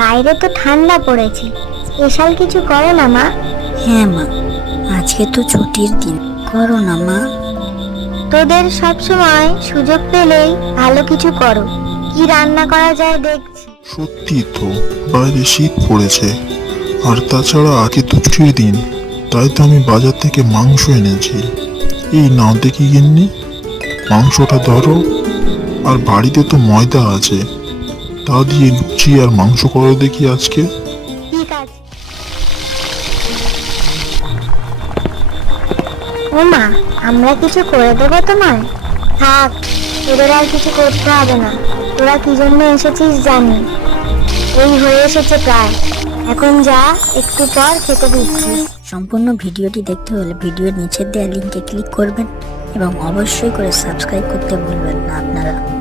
বাইরে তো ঠান্ডা পড়েছে, স্পেশাল কিছু করো না মা। হ্যাঁ মা, আজকে তো ছুটির দিন, করো না মা। তোদের সব সময় সুযোগ পেলেই ভালো কিছু করো। কি রান্না করা যায় দেখছি। সত্যি তো, বাইরে শীত পড়েছে, আর তাছাড়া আগে তো ছুটির দিন, তাই তো আমি বাজার থেকে মাংস এনেছি। এই নাও দেখি গিন্নি, মাংসটা ধরো। আর বাড়িতে তো ময়দা আছে, তা দিয়ে লুচি আর মাংস করো দেখি আজকে। ঠিক আছে। ও মা, আমরা কিছু করে দেবো তোমায়। থাক, তোদের আর কিছু করতে হবে না। তোরা কি জন্য এসেছিস জানি। এই হয়ে এসেছে প্রায়, এখন যা, একটু পর খেতে দিচ্ছি। সম্পূর্ণ ভিডিওটি দেখতে হলে ভিডিওর নিচের দেওয়া লিঙ্কে ক্লিক করবেন এবং অবশ্যই করে সাবস্ক্রাইব করতে ভুলবেন না আপনারা।